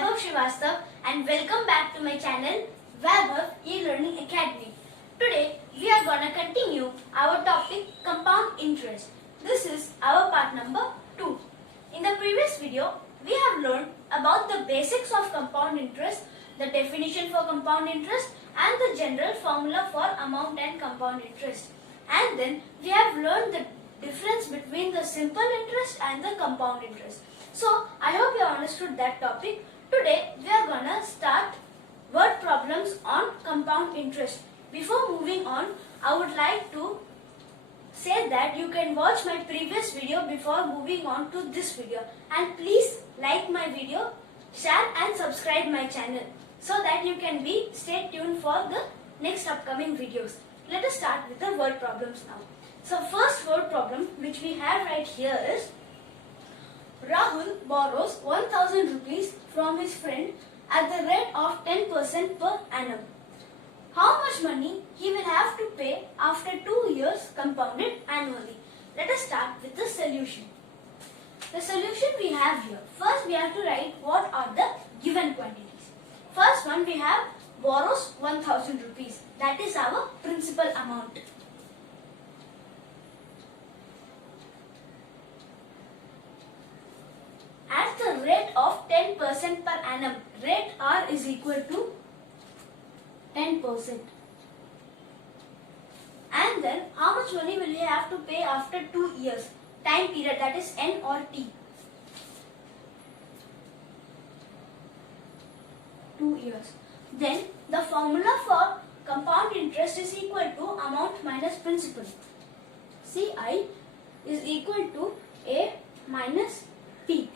Vaibhav Srivastav and welcome back to my channel Vaibhav E-Learning Academy. Today we are gonna continue our topic compound interest. This is our part number 2. In the previous video we have learned about the basics of compound interest, the definition for compound interest and the general formula for amount and compound interest. And then we have learned the difference between the simple interest and the compound interest. So I hope you understood that topic. Today we are gonna start word problems on compound interest. Before moving on, I would like to say that you can watch my previous video before moving on to this video, and please like my video, share and subscribe my channel so that you can stay tuned for the next upcoming videos. Let us start with the word problems now. So first word problem which we have right here is Rahul borrows 1000 rupees from his friend at the rate of 10% per annum. How much money he will have to pay after 2 years compounded annually? Let us start with the solution. The solution we have here. First we have to write what are the given quantities. First one we have borrows 1000 rupees. That is our principal amount. At the rate of 10% per annum, rate R is equal to 10%. And then how much money will he have to pay after 2 years? Time period, that is N or T. 2 years. Then the formula for compound interest is equal to amount minus principal. CI is equal to A minus P.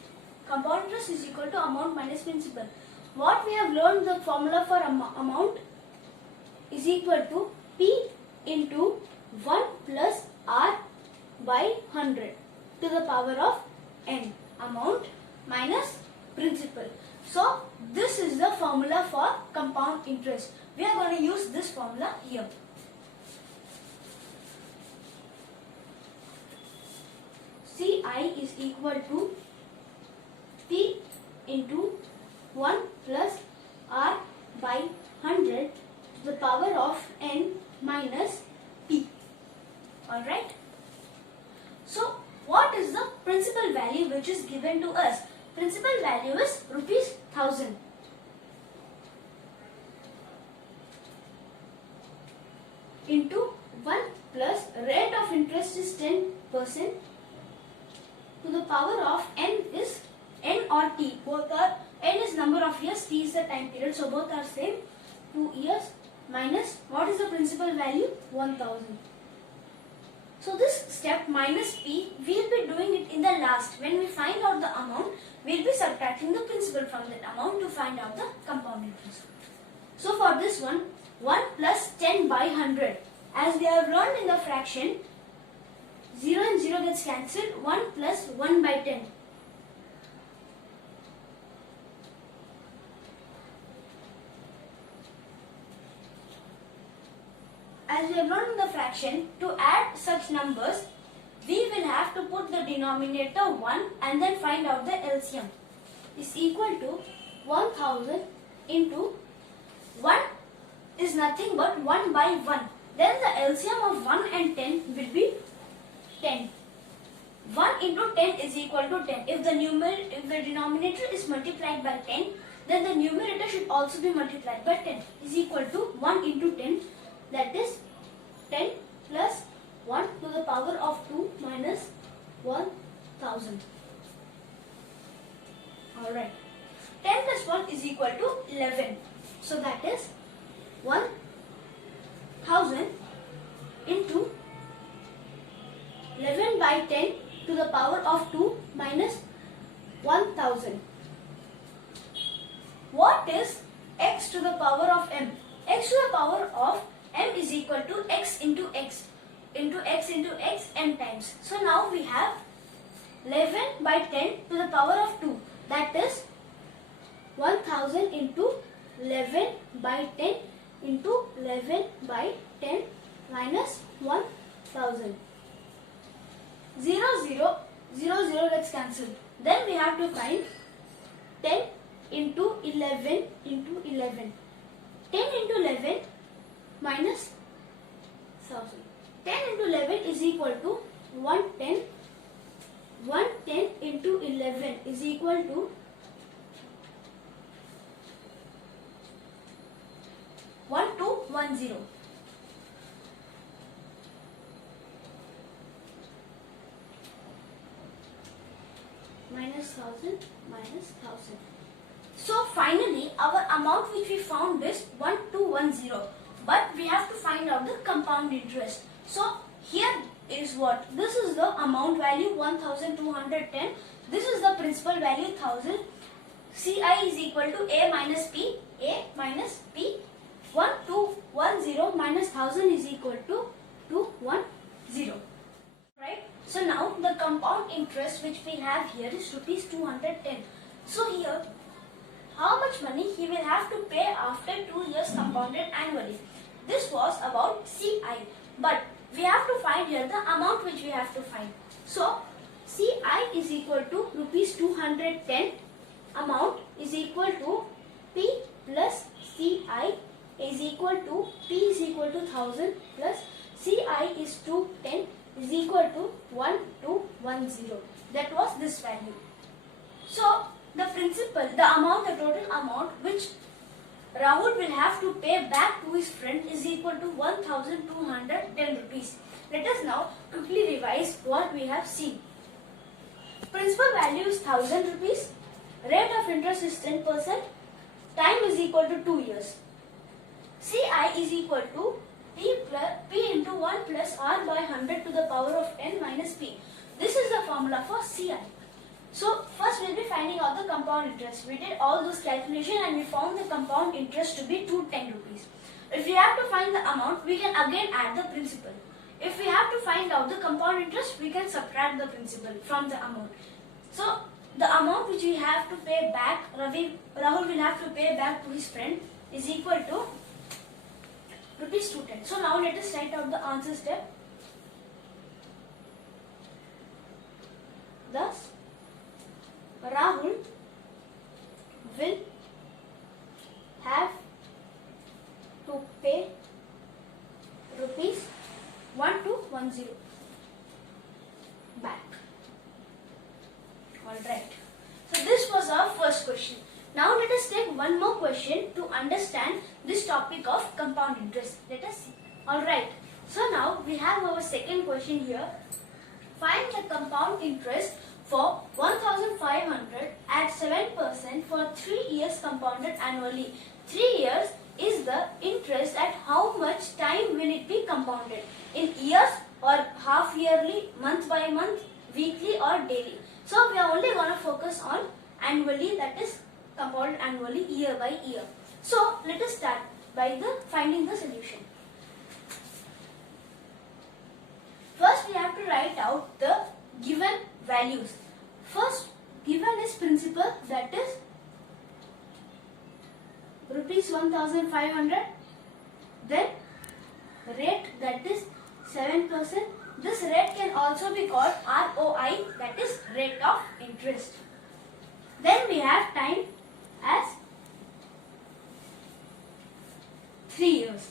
Compound interest is equal to amount minus principal. What we have learned, the formula for amount is equal to P into 1 plus R by 100 to the power of N. Amount minus principal. So this is the formula for compound interest. We are going to use this formula here. CI is equal to P into 1 plus R by 100 to the power of N minus P. Alright. So what is the principal value which is given to us? Principal value is rupees 1000. Into 1 plus rate of interest is 10% to the power of N is N or T. Both are, N is number of years, T is the time period. So both are same. 2 years minus, what is the principal value? 1000. So this step minus P, we will be doing it in the last. When we find out the amount, we will be subtracting the principal from that amount to find out the compound interest. So for this one, 1 plus 10 by 100. As we have learned in the fraction, 0 and 0 gets cancelled. 1 plus 1 by 10. As we have learned in the fraction, to add such numbers, we will have to put the denominator 1 and then find out the LCM. Is equal to 1000 into 1 is nothing but 1 by 1. Then the LCM of 1 and 10 will be 10. 1 into 10 is equal to 10. If the denominator is multiplied by 10, then the numerator should also be multiplied by 10. Is equal to 1 into 10. That is 10 plus 1 to the power of 2 minus 1000. Alright. 10 plus 1 is equal to 11. So that is 1000 into 11 by 10 to the power of 2 minus 1000. What is x to the power of m? X to the power of m is equal to x into x into x into x m times. So now we have 11 by 10 to the power of 2. That is 1000 into 11 by 10 into 11 by 10 minus 1000. 0, 0, 0, 0 gets cancelled. Then we have to find 10 into 11 into 11. 10 into 11 minus 1000. 10 into 11 is equal to 110. 110 into 11 is equal to 1210. Minus 1000 minus 1000. So finally our amount which we found is 1210, but we have to find out the compound interest. So here is what? This is the amount value 1210. This is the principal value 1000. Ci is equal to A minus P. A minus P. 1210 minus 1000 is equal to 210. Right? So now the compound interest which we have here is rupees 210. So here, how much money he will have to pay after 2 years compounded annually? This was about Ci, but we have to find here the amount which we have to find. So Ci is equal to rupees 210. Amount is equal to P plus Ci is equal to P is equal to 1000 plus Ci is 210 is equal to 1210. That was this value. So the principal, the amount, the total amount which Rahul will have to pay back to his friend is equal to 1210 rupees. Let us now quickly revise what we have seen. Principal value is 1000 rupees. Rate of interest is 10%. Time is equal to 2 years. Ci is equal to P into 1 plus R by 100 to the power of n minus P. This is the formula for Ci. So first we will be finding out the compound interest. We did all those calculations and we found the compound interest to be 210 rupees. If we have to find the amount, we can again add the principal. If we have to find out the compound interest, we can subtract the principal from the amount. So the amount which we have to pay back, Rahul will have to pay back to his friend is equal to rupees 210. So now let us write out the answer step. Thus, Rahul will have to pay rupees 1210 back. Alright. So this was our first question. Now let us take one more question to understand this topic of compound interest. Let us see. Alright. So now we have our second question here. Find the compound interest for 1500 at 7% for 3 years compounded annually. 3 years is the interest at how much time will it be compounded? In years or half yearly, month by month, weekly or daily. So we are only going to focus on annually, that is compounded annually, year by year. So let us start by finding the solution. First we have to write out the given values. First given is principal, that is rupees 1500. Then rate, that is 7%. This rate can also be called ROI, that is rate of interest. Then we have time as 3 years.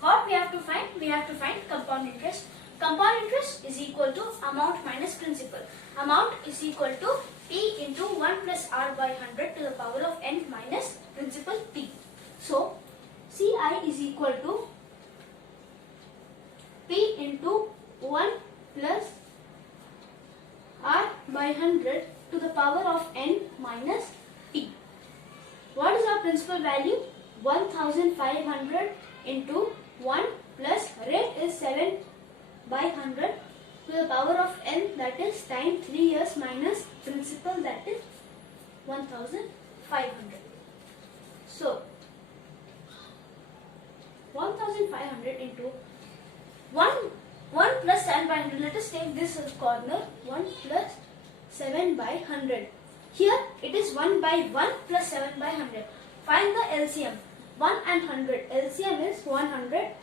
What we have to find? We have to find compound interest. Compound interest is equal to amount minus principal. Amount is equal to P into 1 plus R by 100 to the power of n minus principal P. So, Ci is equal to P into 1 plus R by 100 to the power of n minus P. What is our principal value? 1500 into 1 plus rate is 7 by 100 to the power of n, that is time 3 years minus principal, that is 1500. So 1500 into 1 plus 7 by 100. Let us take this as corner. 1 plus 7 by 100. Here it is 1 by 1 plus 7 by 100. Find the LCM. 1 and 100. LCM is 100.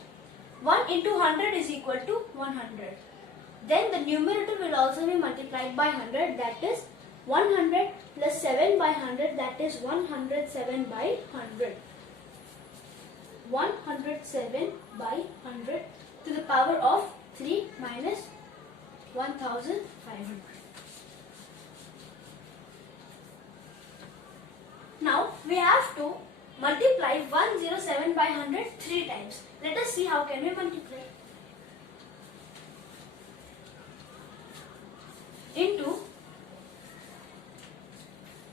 1 into 100 is equal to 100. Then the numerator will also be multiplied by 100, that is 100 plus 7 by 100, that is 107 by 100. 107 by 100 to the power of 3 minus 1500. Now we have to multiply 107 by 100 3 times. Let us see how can we multiply. Into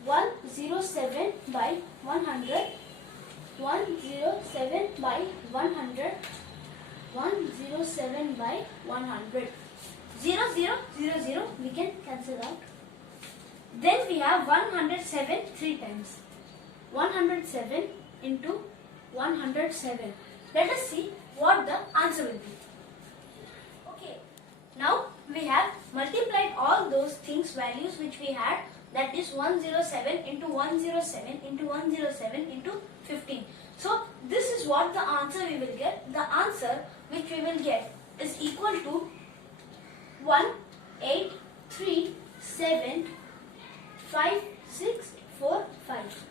107 by 100, 107 by 100, 107 by 100. 0, 0, 0, 0, we can cancel out. Then we have 107 3 times. 107 into 107. Let us see what the answer will be. Okay, now we have multiplied all those things values which we had, that is 107 into 107 into 107 into 15. So this is what the answer we will get. The answer which we will get is equal to 1837565.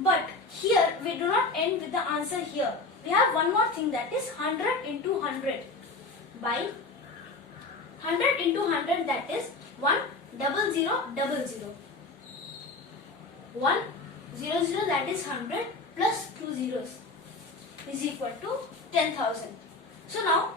But here we do not end with the answer here. We have one more thing, that is 100 into 100 by 100 into 100, that is 10000. 100, that is 100 plus 2 zeros is equal to 10,000. So now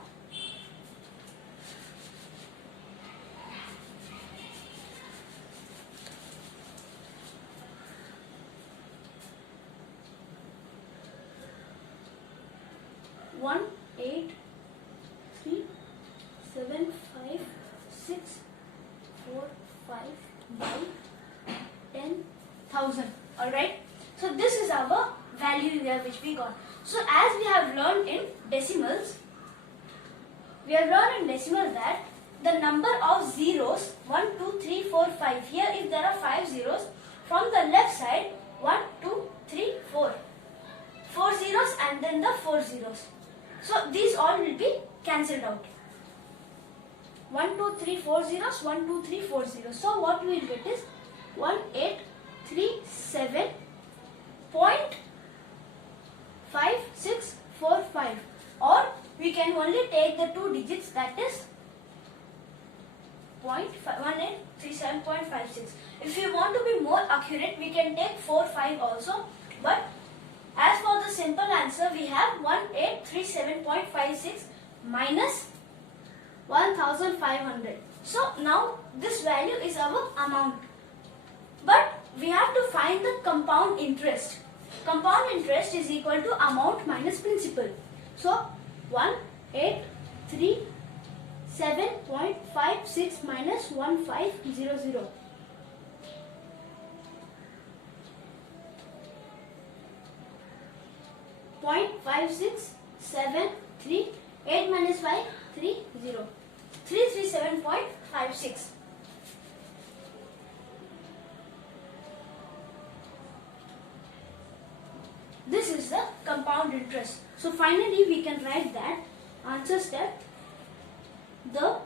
one, 8, 3, 7, 5, 6, 4, 5 by 10,000. Alright. So this is our value here which we got. So as we have learned in decimals, that the number of zeros 1, 2, 3, 4, 5. Here if there are 5 zeros, from the left side 1, 2, 3, 4. 4 zeros and then the 4 zeros. So these all will be cancelled out. 1, 2, 3, 4 zeros, 1, 2, 3, 4 zeros. So what we will get is 1837.5645, or we can only take the 2 digits, that is 1837.56. If you want to be more accurate, we can take 4, 5 also, but as for the simple answer, we have 1837.56 minus 1500. So now this value is our amount. But we have to find the compound interest. Compound interest is equal to amount minus principal. So 1837.56 minus 1500. 0.5673, 8 minus 5, 3, 0. 337.56. This is the compound interest. So finally we can write that answer step. The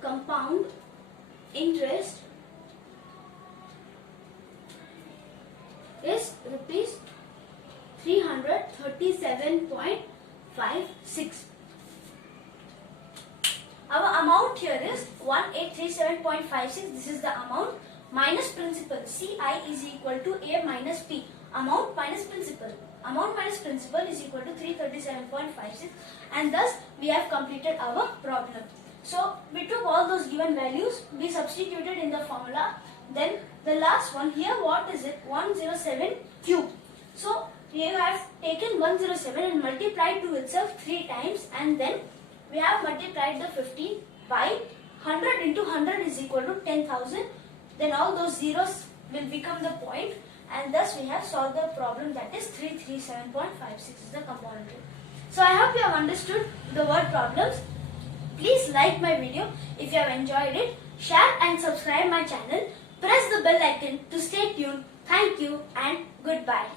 compound interest is rupees 337.56. Our amount here is 1837.56. This is the amount minus principal. CI is equal to A minus P. Amount minus principal. Amount minus principal is equal to 337.56, and thus we have completed our problem. So we took all those given values, we substituted in the formula. Then the last one here, what is it? 107 cube. So we have taken 107 and multiplied to itself 3 times, and then we have multiplied the 15 by 100 into 100 is equal to 10,000. Then all those zeros will become the point, and thus we have solved the problem, that is 337.56 is the compound interest. So I hope you have understood the word problems. Please like my video if you have enjoyed it. Share and subscribe my channel. Press the bell icon to stay tuned. Thank you and goodbye.